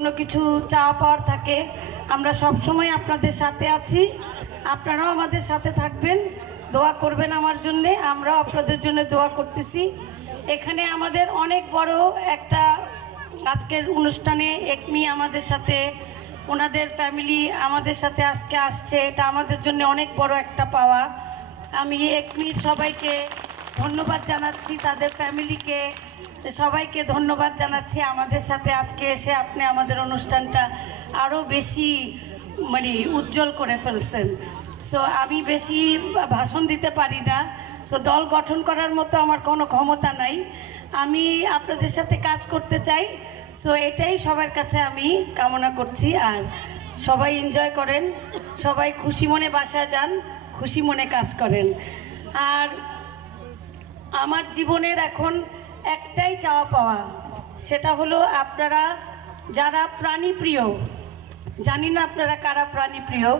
কোনো কিছু চাওয়া পাওয়ার থাকে, আমরা সব সময় আপনাদের সাথে আছি, আপনারাও আমাদের সাথে থাকবেন, দোয়া করবেন আমার জন্যে, আমরাও আপনাদের জন্য দোয়া করতেছি। এখানে আমাদের অনেক বড় একটা আজকের অনুষ্ঠানে একমি আমাদের সাথে, ওনাদের ফ্যামিলি আমাদের সাথে আজকে আসছে, এটা আমাদের জন্য অনেক বড় একটা পাওয়া। আমি একমির সবাইকে ধন্যবাদ জানাচ্ছি, তাদের ফ্যামিলিকে সবাইকে ধন্যবাদ জানাচ্ছি আমাদের সাথে আজকে এসে আপনি আমাদের অনুষ্ঠানটা আরও বেশি উজ্জ্বল করে ফেলছেন। সো আমি বেশি ভাষণ দিতে পারি না, সো দল গঠন করার মতো আমার কোনো ক্ষমতা নাই, আমি আপনাদের সাথে কাজ করতে চাই। সো এটাই সবার কাছে আমি কামনা করছি। আর সবাই এনজয় করেন, সবাই খুশি মনে বাসায় যান, খুশি মনে কাজ করেন। আর আমার জীবনের এখন একটাই চাওয়া পাওয়া, সেটা হলো আপনারা যারা প্রাণীপ্রিয়, জানি না আপনারা কারা প্রাণীপ্রিয়,